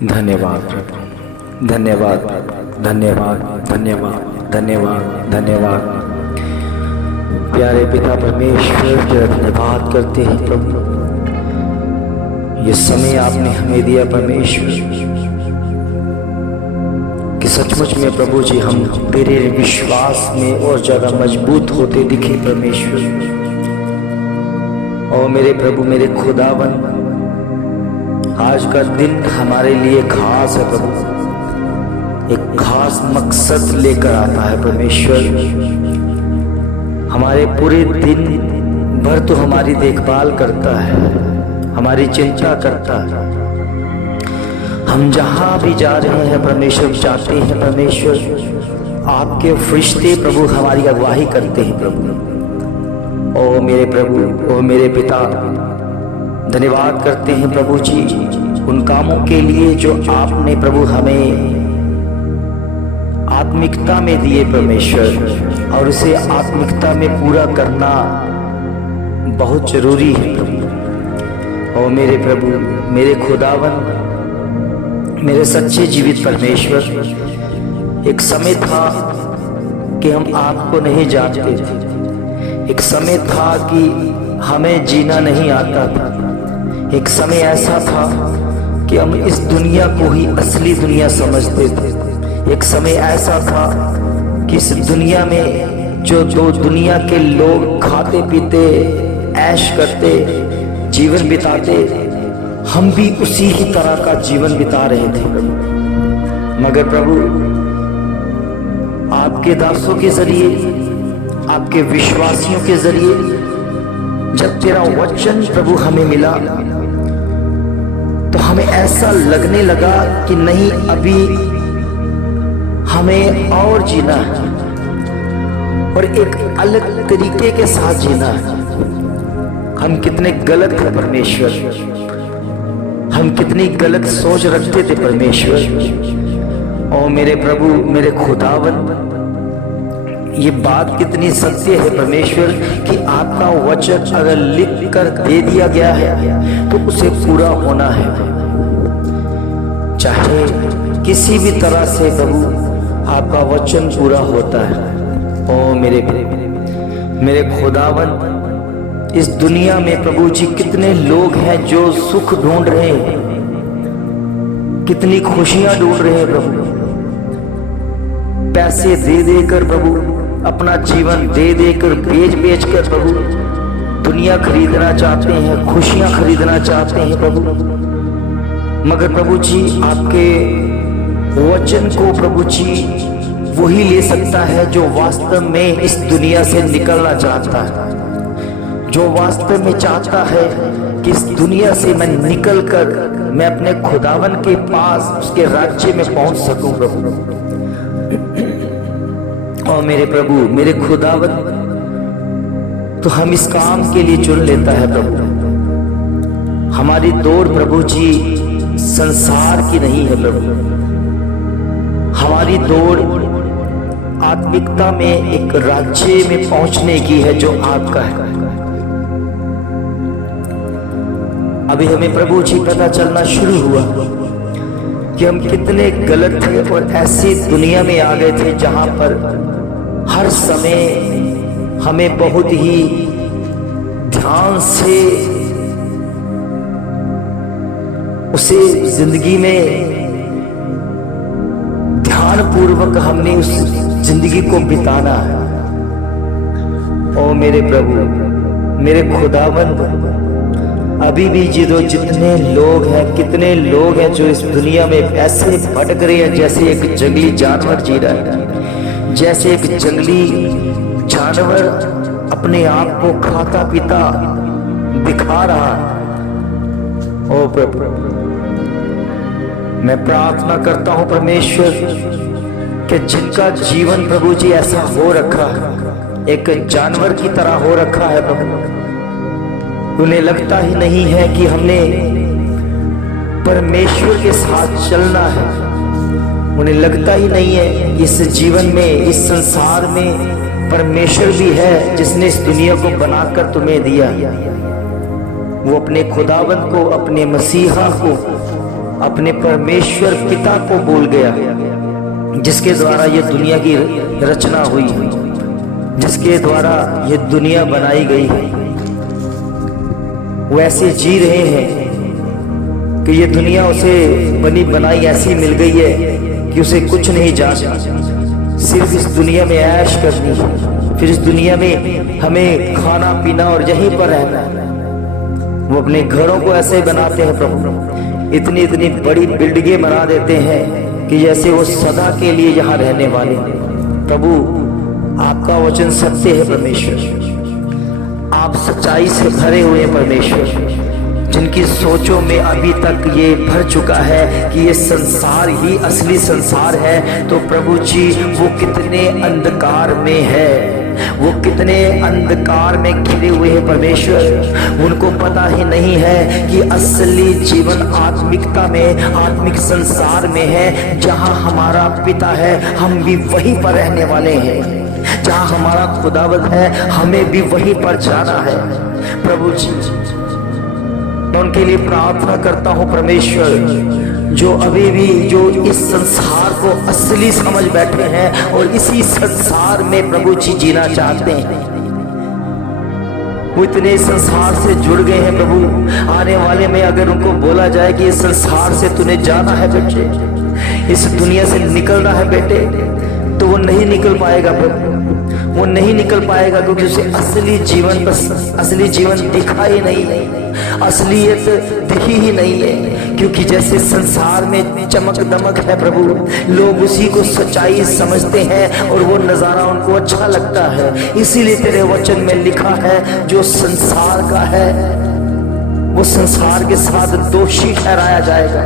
धन्यवाद प्रभु, धन्यवाद धन्यवाद धन्यवाद धन्यवाद धन्यवाद। प्यारे पिता परमेश्वर तेरा धन्यवाद करते हैं प्रभु, ये समय आपने हमें दिया परमेश्वर कि सचमुच में प्रभु जी हम तेरे विश्वास में और ज्यादा मजबूत होते दिखे परमेश्वर। और मेरे प्रभु मेरे खुदावन, आज का दिन हमारे लिए खास है प्रभु, एक खास मकसद लेकर आता है परमेश्वर। हमारे पूरे दिन भर तो हमारी देखभाल करता है, हमारी चिंता करता है। हम जहां भी जा रहे हैं परमेश्वर, चाहते हैं परमेश्वर आपके फरिश्ते प्रभु हमारी अगुवाई करते हैं प्रभु। ओ मेरे प्रभु, ओ मेरे पिता, धन्यवाद करते हैं प्रभु जी उन कामों के लिए जो आपने प्रभु हमें आत्मिकता में दिए परमेश्वर, और उसे आत्मिकता में पूरा करना बहुत जरूरी है प्रभु। और मेरे प्रभु मेरे खुदावन, मेरे सच्चे जीवित परमेश्वर, एक समय था कि हम आपको नहीं जानते थे, एक समय था कि हमें जीना नहीं आता था, एक समय ऐसा था कि हम इस दुनिया को ही असली दुनिया समझते थे, एक समय ऐसा था कि इस दुनिया में जो दो दुनिया के लोग खाते पीते ऐश करते जीवन बिताते, हम भी उसी ही तरह का जीवन बिता रहे थे प्रभु। मगर प्रभु आपके दासों के जरिए, आपके विश्वासियों के जरिए जब तेरा वचन प्रभु हमें मिला तो हमें ऐसा लगने लगा कि नहीं, अभी हमें और जीना है और एक अलग तरीके के साथ जीना है। हम कितने गलत हैं परमेश्वर, हम कितनी गलत सोच रखते थे परमेश्वर। और मेरे प्रभु मेरे खुदावन, ये बात कितनी सत्य है परमेश्वर कि आपका वचन अगर लिख कर दे दिया गया है तो उसे पूरा होना है, चाहे किसी भी तरह से प्रभु आपका वचन पूरा होता है। ओ मेरे खुदावन, इस दुनिया में प्रभु जी कितने लोग हैं जो सुख ढूंढ रहे हैं, कितनी खुशियां ढूंढ रहे हैं प्रभु, पैसे दे देकर प्रभु, अपना जीवन दे देकर, बेच कर प्रभु दुनिया खरीदना चाहते हैं, खुशियां खरीदना चाहते हैं प्रभु। मगर प्रभु जी आपके वचन को प्रभु जी वही ले सकता है जो वास्तव में इस दुनिया से निकलना चाहता है, जो वास्तव में चाहता है कि इस दुनिया से मैं निकलकर मैं अपने खुदावन के पास, उसके राज्य में पहुंच सकूं प्रभु। और मेरे प्रभु मेरे खुदावन, तो हम इस काम के लिए चुन लेता है प्रभु। हमारी दौड़ प्रभु जी संसार की नहीं है प्रभु, हमारी दौड़ आत्मिकता में एक राज्य में पहुंचने की है जो आपका है। अभी हमें प्रभु जी पता चलना शुरू हुआ कि हम कितने गलत थे और ऐसी दुनिया में आ गए थे जहां पर हर समय हमें बहुत ही ध्यान से उसे जिंदगी में ध्यान पूर्वक हमने उस जिंदगी को बिताना है। ओ मेरे प्रभु मेरे खुदावंद, अभी भी जितने लोग हैं, कितने लोग हैं जो इस दुनिया में ऐसे भटक रहे हैं जैसे एक जंगली जानवर जी रहा है, जैसे एक जंगली जानवर अपने आप को खाता पीता दिखा रहा है। ओ प्रभु, मैं प्रार्थना करता हूं परमेश्वर कि जिनका जीवन प्रभु जी ऐसा हो रखा है, एक जानवर की तरह हो रखा है प्रभु, उन्हें लगता ही नहीं है कि हमने परमेश्वर के साथ चलना है, उन्हें लगता ही नहीं है इस जीवन में, इस संसार में परमेश्वर भी है जिसने इस दुनिया को बनाकर तुम्हें दिया। वो अपने खुदावंत को, अपने मसीहा को अपने परमेश्वर पिता को भूल गया, जिसके द्वारा ये दुनिया की रचना हुई, जिसके द्वारा ये दुनिया बनाई गई है। वो ऐसे जी रहे हैं कि ये दुनिया उसे बनी बनाई ऐसी मिल गई है कि उसे कुछ नहीं जाना, सिर्फ इस दुनिया में ऐश करनी है, फिर इस दुनिया में हमें खाना पीना और यहीं पर रहना है। वो अपने घरों को ऐसे बनाते हैं प्रभु, इतनी इतनी बड़ी बिल्डिंगें बना देते हैं कि जैसे वो सदा के लिए यहाँ रहने वाले हैं। प्रभु आपका वचन सत्य है परमेश्वर, आप सच्चाई से भरे हुए हैं परमेश्वर, जिनकी सोचों में अभी तक ये भर चुका है कि ये संसार ही असली संसार है। तो प्रभु जी वो कितने अंधकार में है, वो कितने अंधकार में घिरे हुए हैं परमेश्वर। उनको पता ही नहीं है कि असली जीवन आत्मिकता में, आत्मिक संसार में है, जहां हमारा पिता है हम भी वहीं पर रहने वाले हैं, जहां हमारा खुदावंद है हमें भी वहीं पर जाना है। प्रभु जी मैं उनके लिए प्रार्थना करता हूं परमेश्वर, जो अभी भी जो इस संसार को असली समझ बैठे हैं और इसी संसार में प्रभु जी जीना चाहते हैं। वो इतने संसार से जुड़ गए हैं प्रभु, आने वाले में अगर उनको बोला जाए कि इस संसार से तूने जाना है बेटे, इस दुनिया से निकलना है बेटे, तो वो नहीं निकल पाएगा प्रभु, वो नहीं निकल पाएगा, क्योंकि उसे असली जीवन दिखा ही नहीं है, असलियत दिखी ही नहीं है। क्योंकि जैसे संसार में चमक दमक है प्रभु, लोग उसी को सच्चाई समझते हैं और वो नजारा उनको अच्छा लगता है। इसीलिए तेरे वचन में लिखा है जो संसार का है वो संसार के साथ दोषी ठहराया जाएगा,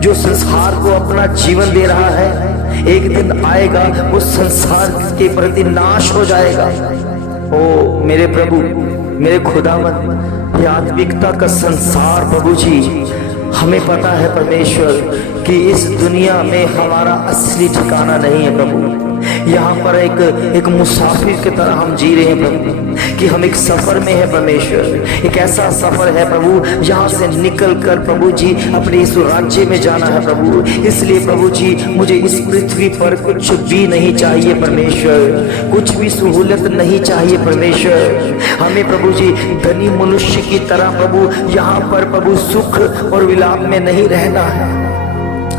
जो संसार को अपना जीवन दे रहा है एक दिन आएगा वो संसार के प्रति नाश हो जाएगा। ओ मेरे प्रभु, मेरे खुदावंद, ये आत्मिकता का संसार प्रभु जी, हमें पता है परमेश्वर कि इस दुनिया में हमारा असली ठिकाना नहीं है प्रभु। यहाँ पर एक मुसाफिर की तरह हम जी रहे हैं प्रभु, कि हम एक सफर में है परमेश्वर, एक ऐसा सफर है प्रभु यहाँ से निकल कर प्रभु जी अपने इस राज्य में जाना है प्रभु। इसलिए प्रभु जी मुझे इस पृथ्वी पर कुछ भी नहीं चाहिए परमेश्वर, कुछ भी सहूलत नहीं चाहिए परमेश्वर। हमें प्रभु जी धनी मनुष्य की तरह प्रभु यहाँ पर प्रभु सुख और विलाप में नहीं रहना है,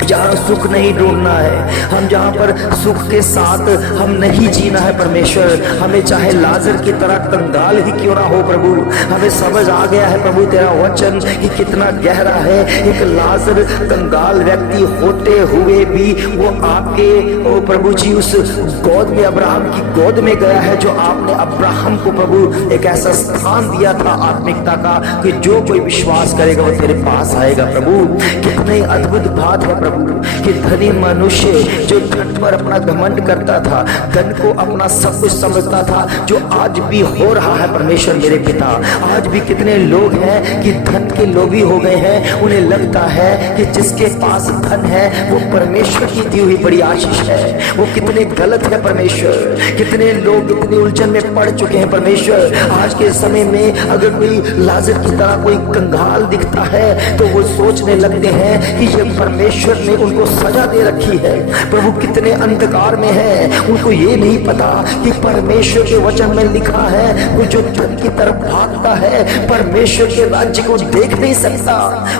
जहाँ सुख नहीं ढूंढना है, हम जहाँ पर सुख के साथ हम नहीं जीना है परमेश्वर। हमें चाहे लाजर की तरह कंगाल ही क्यों ना हो प्रभु, हमें समझ आ गया है प्रभु तेरा वचन कि कितना गहरा है। एक लाजर कंगाल व्यक्ति होते हुए भी वो आपके ओ प्रभु जी उस गोद में, अब्राहम की गोद में गया है, जो आपने अब्राहम को प्रभु एक ऐसा स्थान दिया था आत्मिकता का कि जो कोई विश्वास करेगा वो तेरे पास आएगा प्रभु। कितनी अद्भुत बात है प्रभु कि धनी मनुष्य जो धन पर अपना घमंड करता था, धन को अपना सब कुछ समझता था, जो आज भी हो रहा है परमेश्वर मेरे पिता। आज भी कितने लोग हैं कि धन के लोभी हो गए हैं, उन्हें लगता है कि जिसके पास धन है वो परमेश्वर की दी हुई बड़ी आशीष है। वो कितने गलत है परमेश्वर, कितने लोग इतनी उलझन में पड़ चुके हैं परमेश्वर। आज के समय में अगर कोई लाजर की तरह कोई कंगाल दिखता है तो वो सोचने लगते हैं कि ये परमेश्वर ने उनको सजा दे रखी है। प्रभु कितने अंधकार में है, उनको ये नहीं पता कि परमेश्वर के वचन में लिखा है वो जो धन की तरफ भागता है परमेश्वर के राज्य को देख नहीं सकता,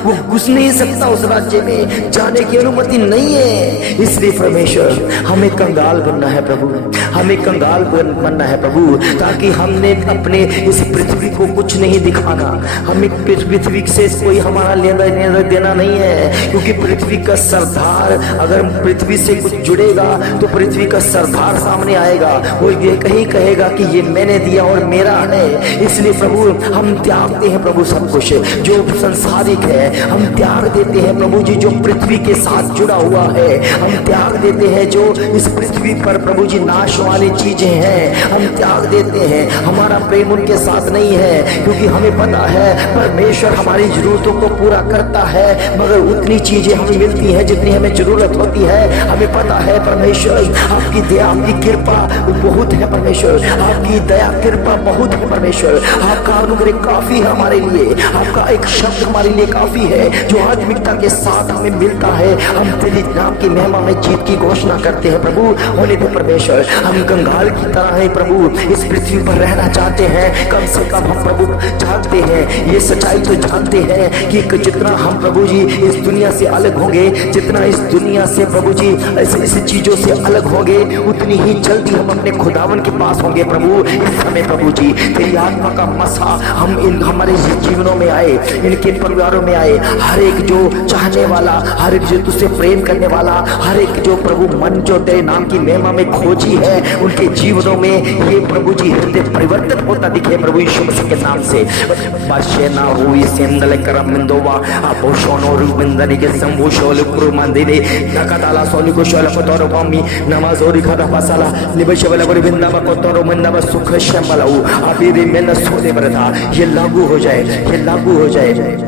वो घुस नहीं सकता, उस राज्य में जाने की अनुमति नहीं है। इसलिए परमेश्वर हमें कंगाल बनना है प्रभु, हमें कंगाल बनना है प्रभु, ताकि हमने अपने इस पृथ्वी को कुछ नहीं दिखाना। हमें पृथ्वी से कोई हमारा लेना देना नहीं है, क्योंकि पृथ्वी का सरदार अगर पृथ्वी से कुछ जुड़ेगा तो पृथ्वी का सरदार सामने आएगा, वो ये कहीं कहेगा कि ये मैंने दिया और मेरा है। इसलिए प्रभु हम त्यागते हैं प्रभु सब कुछ जो संसारिक है, हम त्याग देते हैं प्रभु जी जो पृथ्वी के साथ जुड़ा हुआ है, हम त्याग देते हैं जो इस पृथ्वी पर प्रभु जी नाश वाली चीजें हैं, हम त्याग देते हैं। हमारा प्रेम उनके साथ नहीं है, क्योंकि हमें पता है परमेश्वर हमारी जरूरतों को पूरा करता है, मगर उतनी चीजें हमें मिलती हैं हैं, जितनी हमें जरूरत होती है। हमें पता है परमेश्वर आपकी दया, आपकी कृपा बहुत है परमेश्वर, आपकी दया कृपा बहुत है परमेश्वर। आपका अनुग्रह काफी है हमारे लिए, आपका एक शब्द हमारे लिए काफी है जो आत्मिकता के साथ हमें मिलता है। हम तेरी नाम की महिमा में जीत की घोषणा करते हैं प्रभु। होने दे परमेश्वर, हम कंगाल की तरह है प्रभु, इस पृथ्वी पर रहना चाहते हैं। कम से कम हम प्रभु जानते हैं, ये सच्चाई तो जानते हैं कि जितना हम प्रभु जी इस दुनिया से अलग होंगे, जितना इस दुनिया से प्रभु जी ऐसे चीजों से अलग होंगे, उतनी ही जल्दी हम अपने खुदावन के पास होंगे प्रभु। इस समय प्रभु जी तेरी आत्मा का मसा हम इन हमारे जीवनों में आए, इनके परिवारों में आए। हर एक जो चाहने वाला, हर एक जो तुझसे प्रेम करने वाला, हर एक जो प्रभु मन जो तेरे नाम की महिमा में खोजी है, उनके जीवनों में ये प्रभु जी हृदय परिवर्तन होता दिखे प्रभु यीशु मसीह के नाम से। बाशेना हुई सेंदले करमिंदोवा अपोशोनो रुबिंदनी के संभूशोल कुरुमंदिरे नकाताला सोली को शोला पतोरो पामी नमाजोरी खदा पासाला निबशवला गुरुबिंदा बकोतोरो मंदा बसुख शंबलाऊ अभी में सोदे बरता। ये लागू हो जाए, ये लागू हो जाए,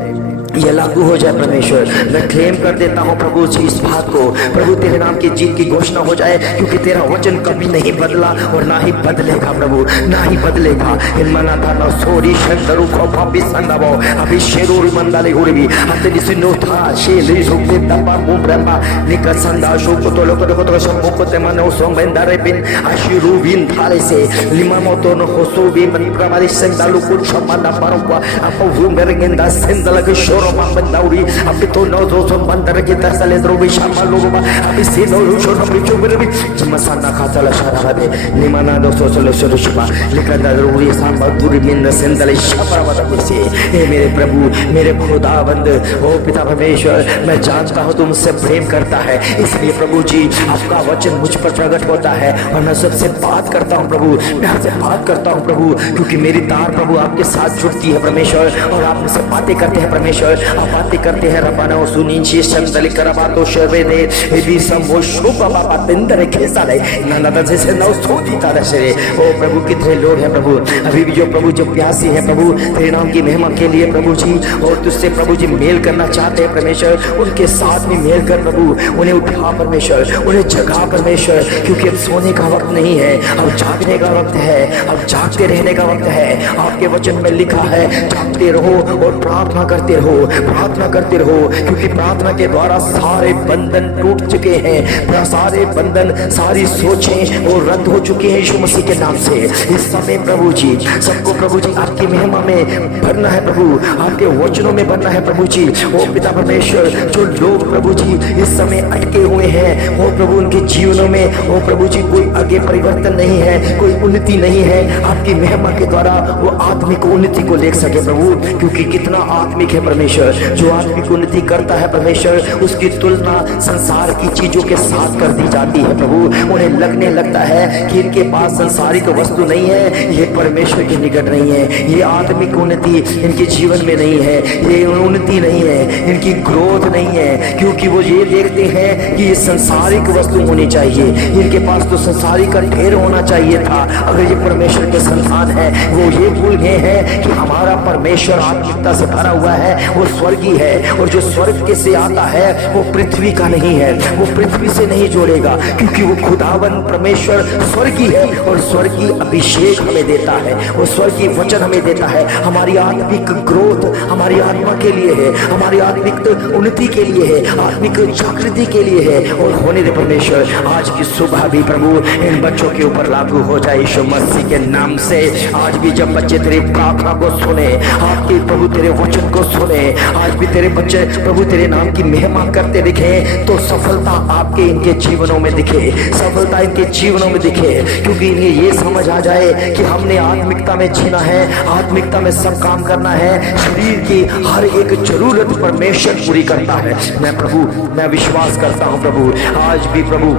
ये लागू हो जाए परमेश्वर। मैं क्लेम कर देता हूँ प्रभु जी इस बात को, प्रभु तेरे नाम की जीत की घोषणा हो जाए, क्योंकि तेरा वचन कभी नहीं बदला और ना ही बदलेगा प्रभु, ना ही बदलेगा। इनमना था ना सोरी शंदरु को पापी संदावो अभी शेरूरी मंदाले हुरबी अतनी सिनो था शेली सुक्ते तपा मुब्रम्बा निकल संदाशो को तो लोग को तो शंभु को ते मानो सोंबेंदारे बिन आशिरू बिन थाले से लिमा मोतो न होसो भी मन प्रमादी संदालु कुल शंबा परम्पा अपो वुंगरगेंदा संदलक शोर Dauri, Apito no so bandar kita sale drobi shama logo ba abisi no rusho no bicho berbi masana khatala sharabe limana no so solo solo shiba likada drobi samba duri minda sendale shapara bata kusi। हे मेरे प्रभु, मेरे खुदावंद, ओ पिता परमेश्वर, मैं जानता हूँ तुम मुझसे प्रेम करता है, इसलिए प्रभु जी आपका वचन मुझ पर प्रकट होता है और मैं सबसे बात करता हूँ प्रभु, मैं आपसे बात करता हूँ प्रभु, क्योंकि मेरी तार प्रभु आपके साथ जुड़ती है परमेश्वर और आप मुझसे बातें करते हैं परमेश्वर। आप बातें करते हैं रबाना सुनीची संदली करबातो शर्वेदे यदि संभो शोभा बाबा तिंदरे खेसाले नंदा जैसे नौ सोती तारशरे। ओ प्रभु कितने लोग हैं प्रभु अभी भी जो प्रभु जो प्यासी है प्रभु तेरे नाम की महिमा के लिए प्रभु जी, और तुझसे प्रभु जी मेल करना चाहते हैं परमेश्वर, उनके साथ में मेल कर प्रभु, उन्हें उठा परमेश्वर, उन्हें जगा परमेश्वर, क्योंकि अब सोने का वक्त नहीं है, अब जागने का वक्त है, अब जागते रहने का वक्त है। आपके वचन में लिखा है जागते रहो और प्रार्थना करते रहो, प्रार्थना करते रहो, क्योंकि प्रार्थना के द्वारा सारे बंधन टूट चुके हैं, सारे बंधन सारी सोचें और रद्द हो चुकी हैं यीशु मसीह के नाम से। इस समय प्रभु जी सबको प्रभु जी आपकी महिमा में भरना है प्रभु, आपके वचनों में भरना है प्रभु जी। ओ पिता परमेश्वर, जो लोग प्रभु जी इस समय अटके हुए हैं, वो प्रभु उनके जीवनों में वो प्रभु जी कोई आगे परिवर्तन नहीं है, कोई उन्नति नहीं है, आपकी महिमा के द्वारा वो आत्मिक उन्नति को देख सके प्रभु, क्योंकि कितना आत्मिक है परमेश्वर। जो आत्मिक उन्नति करता है परमेश्वर, उसकी तुलना संसार की चीजों के साथ कर दी जाती है प्रभु। उन्हें लगने लगता है कि इनके पास संसारिक वस्तु नहीं है, ये परमेश्वर के निकट नहीं है, ये आत्मिक उन्नति इनके जीवन में नहीं है, ये उन्नति नहीं है, इनकी ग्रोथ नहीं है, क्योंकि वो ये देखते हैं कि ये संसारिक वस्तु होनी चाहिए, इनके पास तो संसारिक का ढेर होना चाहिए था। अगर ये परमेश्वर के संतान है, वो ये भूल गए हैं कि हमारा परमेश्वर आत्मिकता से भरा हुआ है, वो स्वर्गीय है, और जो स्वर्ग के से आता है वो पृथ्वी का नहीं है, वो पृथ्वी से नहीं जोड़ेगा, क्योंकि वो खुदावन परमेश्वर स्वर्गीय है और स्वर्गीय अभिषेक हमें देता है, वो स्वर्गीय वचन हमें देता है। हमारी आत्मिक ग्रोथ हमारी आत्मा के लिए है, हमारी आत्मिक उन्नति के लिए है, आत्मिक जागृति के लिए है। और होने दे परमेश्वर आज की सुबह भी प्रभु इन बच्चों के ऊपर लागू हो जाए यीशु मसीह के नाम से। आज भी जब बच्चे तेरी प्रार्थना को सुने, आपके प्रभु तेरे वचन को सुने, आज भी तेरे बच्चे प्रभु तेरे नाम की महिमा करते दिखे, तो सफलता आपके इनके जीवनों में दिखे, सफलता इनके जीवनों में दिखे, क्योंकि इन्हें ये समझ आ जाए कि हमने आत्मिकता में जीना है, आत्मिकता में सब काम करना है, शरीर की हर एक जरूरत परमेश्वर पूरी करता है। मैं प्रभु मैं विश्वास करता हूँ प्रभु आज भी प्रभु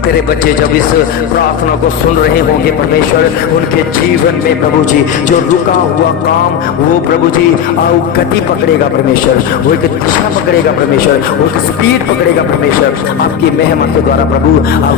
तेरे बच्चे जब इस प्रार्थना को सुन रहे होंगे परमेश्वर, उनके जीवन में प्रभु जी जो रुका हुआ काम वो प्रभु जी गति पकड़ेगा परमेश्वर, वो एक दिशा पकड़ेगा परमेश्वर, वो एक स्पीड पकड़ेगा परमेश्वर आपकी महिमा के द्वारा प्रभु।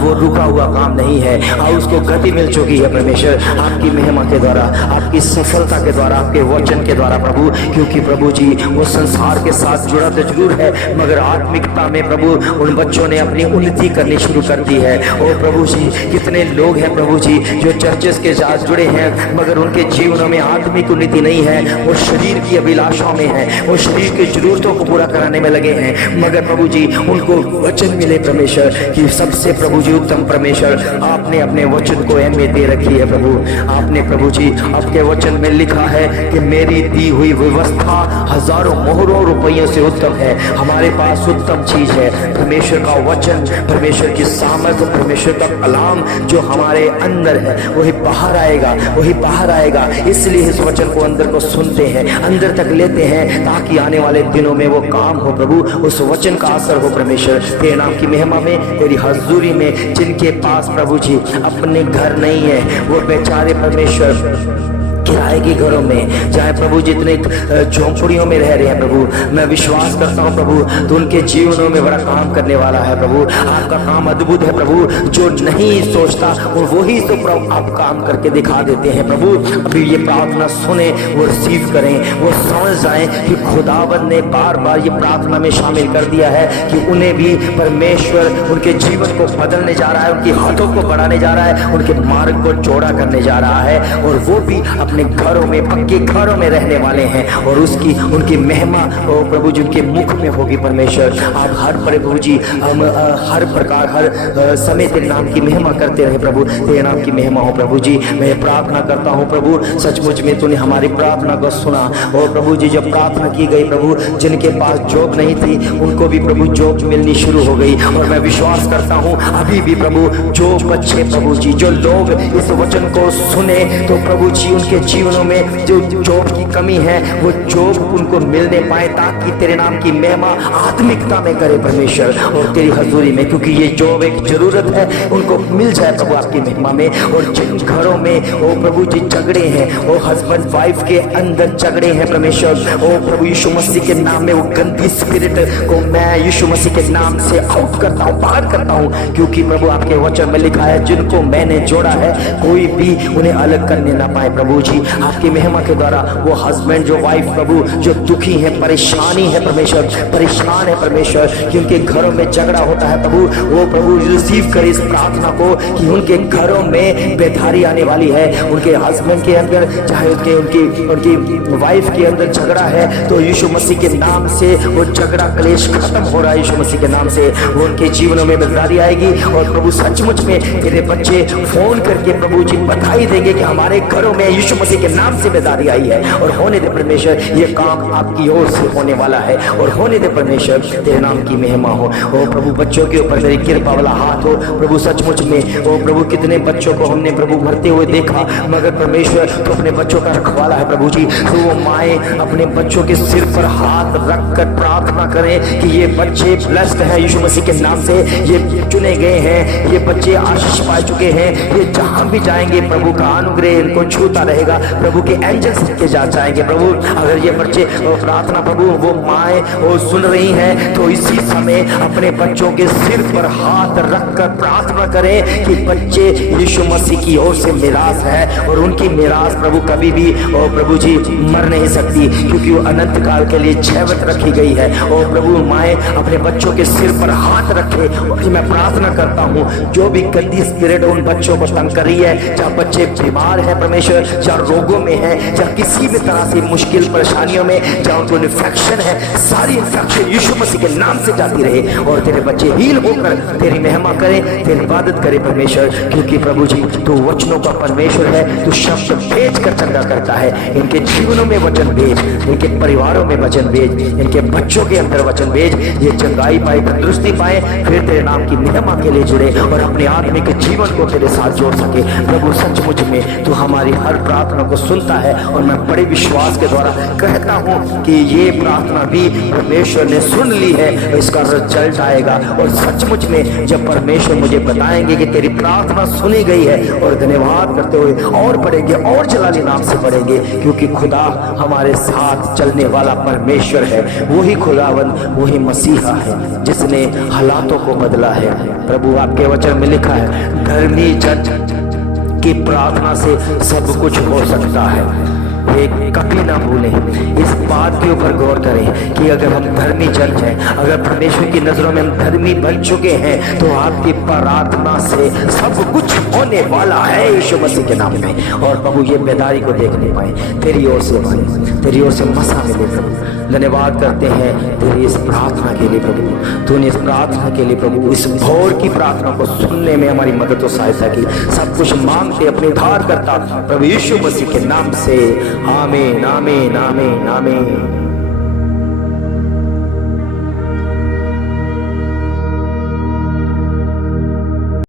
वो रुका हुआ काम नहीं है, उसको गति मिल चुकी है परमेश्वर आपकी महिमा के द्वारा, आपकी सफलता के द्वारा, आपके वचन के द्वारा प्रभु। क्योंकि प्रभु जी वो संसार के साथ जुड़ा तो जरूर है, मगर आत्मिकता में प्रभु उन बच्चों ने अपनी उन्नति करनी शुरू कर दी है। ओ प्रभु जी कितने लोग हैं प्रभु जी जो चर्चेस के साथ जुड़े हैं, मगर उनके जीवनों में आत्मिक उन्नति नहीं है, वो शरीर की अभिलाषाओं में है, वो शरीर की जरूरतों को पूरा कराने में लगे हैं। मगर प्रभु जी उनको वचन मिले परमेश्वर कि सबसे प्रभु जी उत्तम परमेश्वर आपने अपने वचन को अहमियत दे रखी है प्रभु। आपने प्रभु जी आपके वचन में लिखा है कि मेरी दी हुई व्यवस्था हजारों मोहरों रुपयों से उत्तम है। हमारे पास उत्तम चीज है परमेश्वर का वचन, परमेश्वर की सामर्थ, परमेश्वर का कलाम जो हमारे अंदर है वही बाहर आएगा, वही बाहर आएगा। इसलिए इस वचन को अंदर को सुनते हैं, अंदर तक लेते हैं, ताकि आने वाले दिनों में वो काम हो प्रभु, उस वचन का असर हो परमेश्वर। तेरे नाम की महिमा में, तेरी हजूरी में, जिनके पास प्रभु जी अपने घर नहीं है वो बेचारे परमेश्वर किराए के घरों में, चाहे प्रभु जितने झोंपड़ियों में रह रहे हैं प्रभु, मैं विश्वास करता हूं प्रभु तो उनके जीवनों में बड़ा काम करने वाला है प्रभु। आपका काम अद्भुत है प्रभु, जो नहीं सोचता वही तो प्रभु आप काम करके दिखा देते हैं प्रभु। अभी ये प्रार्थना सुने, वो रिसीव करें, वो समझ जाएं कि खुदावंद ने बार बार ये प्रार्थना में शामिल कर दिया है कि उन्हें भी परमेश्वर उनके जीवन को बदलने जा रहा है, उनके हाथों को बढ़ाने जा रहा है, उनके मार्ग को चौड़ा करने जा रहा है, और वो भी अपने घरों में, पक्के घरों में रहने वाले हैं, और उसकी उनकी महिमा प्रभु जी के मुख में होगी परमेश्वर। आप हर प्रभु जी हम हर प्रकार हर समय तेरे नाम की महिमा करते रहे प्रभु, तेरे नाम की महिमा हो प्रभु जी। मैं प्रार्थना करता हूँ प्रभु सचमुच में तूने हमारी प्रार्थना को सुना। और प्रभु जी जब प्रार्थना की गई प्रभु, जिनके पास जॉब नहीं थी उनको भी प्रभु जॉब मिलनी शुरू हो गई, और मैं विश्वास करता हूँ अभी भी प्रभु जो बच्चे प्रभु जी जो लोग इस वचन को सुने तो प्रभु जी उनके जीवनों में जो जॉब की कमी है वो जॉब उनको मिलने पाए, ताकि तेरे नाम की महिमा आत्मिकता में करे परमेश्वर और तेरी हजूरी में, क्योंकि ये जॉब एक जरूरत है, उनको मिल जाए प्रभु आपकी महिमा में। और जिन घरों में ओ प्रभु जी झगड़े हैं, ओ हस्बैंड वाइफ के अंदर झगड़े हैं परमेश्वर, ओ प्रभु यीशु मसीह के नाम में वो गंदी स्पिरिट को मैं यीशु मसीह के नाम से आउट करता हूँ, बाहर करता हूँ, क्योंकि प्रभु आपके वचन में लिखा है जिनको मैंने जोड़ा है कोई भी उन्हें अलग करने ना पाए प्रभु जी। आपकी महिमा के द्वारा वो हस्बैंड जो वाइफ प्रभु जो दुखी है, परेशानी है परमेश्वर, परेशान है परमेश्वर, कि उनके घरों में झगड़ा होता है प्रभु, वो प्रभु रिसीव करे इस प्रार्थना को कि उनके घरों में बेधारी आने वाली है, उनके हस्बैंड के अंदर चाहे उनकी वाइफ के अंदर झगड़ा है तो यीशु मसीह के नाम से वो झगड़ा क्लेश खत्म हो रहा है, यीशु मसीह के नाम से वो उनके जीवनों में बेदारी आएगी। और प्रभु सचमुच में तेरे बच्चे फोन करके प्रभु जी बधाई देंगे कि हमारे घरों में यीशु मसीह के नाम से बेदारी आई है, और होने दे परमेश्वर ये काम आपकी ओर से होने वाला है, और होने दे परमेश्वर तेरे नाम की महिमा हो। ओ प्रभु बच्चों के ऊपर मेरी कृपा वाला हाथ हो प्रभु सचमुच में। ओ प्रभु कितने बच्चों को हमने प्रभु मरते हुए देखा, मगर परमेश्वर तो अपने बच्चों का रखवाला है प्रभु जी। तो वो माए अपने बच्चों के सिर पर हाथ रखकर प्रार्थना करें कि ये बच्चे ब्लेस्ड हैं यीशु मसीह के नाम से, ये चुने गए हैं, ये बच्चे आशीष पा चुके हैं, ये जहां भी जाएंगे प्रभु का अनुग्रह इनको छूता रहेगा, प्रभु के एंजल्स के जाएंगे प्रभु। अगर ये बच्चे प्रार्थना प्रभु वो माए वो सुन रही हैं तो इसी समय अपने बच्चों के सिर पर हाथ रखकर प्रार्थना करें कि बच्चे यीशु मसीह की ओर से मिरास है, और उनकी मिरास प्रभु कभी भी और प्रभु जी मर नहीं सकती, क्योंकि वो अनंत काल के लिए जीवित रखी गई है। और प्रभु माए अपने बच्चों के सिर पर हाथ रखे, और मैं प्रार्थना करता हूँ जो भी गंदी स्पिरिट उन बच्चों को तंग कर रही है, जहाँ बच्चे बीमार है परमेश्वर, जहाँ रोगों में है, जहाँ किसी भी तरह से मुश्किल परेशानियों में, जहाँ उनको इन्फेक्शन है, सारी इन्फेक्शन यीशु मसीह के नाम से जाती रहे, और तेरे बच्चे हील होकर तेरी महिमा करें, तेरी इबादत करें परमेश्वर, क्योंकि प्रभु जी तू वचनों का परमेश्वर है, तू शब्द भेज कर चंगा करता है। इनके जीवनों में वचन भेज, इनके परिवारों में वचन भेज, इनके बच्चों के अंदर वचन भेज, ये चंगाई पाए, तंदुरुस्ती पाए, फिर तेरे नाम की महिमा के लिए जुड़े और अपने आत्मिक जीवन को तेरे साथ जोड़ सके। प्रभु सचमुच में तू हमारी हर प्रार्थना प्रार्थना को सुनता है। और मैं बड़े विश्वास के द्वारा कहता हूँ कि ये प्रार्थना भी परमेश्वर ने सुन ली है, इसका रिजल्ट आएगा। और सचमुच में जब परमेश्वर मुझे बताएंगे कि तेरी प्रार्थना सुनी गई है, और धन्यवाद करते हुए और बढ़ेंगे और जलाली नाम से बढ़ेंगे, क्योंकि खुदा हमारे साथ चलने वाला परमेश्वर है। वही खुदावन, वही मसीहा है जिसने हालातों को बदला है। प्रभु आपके वचन में लिखा है, धर्मी जन की प्रार्थना से सब कुछ हो सकता है। एक कभी ना भूलें, इस बात के ऊपर गौर करें कि अगर हम धर्मी जन हैं, अगर परमेश्वर की नजरों में हम धर्मी बन चुके हैं, तो आपकी प्रार्थना से सब कुछ होने वाला है यीशु मसीह के नाम में। और प्रभु ये बेदारी को देख नहीं पाए, तेरी ओर से माने, तेरी ओर से मसा मिले प्रभु। धन्यवाद करते हैं तेरी इस प्रार्थना के लिए प्रभु। तूने इस प्रार्थना के लिए प्रभु, इस भोर की प्रार्थना को सुनने में हमारी मदद और सहायता की। सब कुछ मांगते अपने उद्धार करता प्रभु यीशु मसीह के नाम से, आमीन आमीन आमीन आमीन।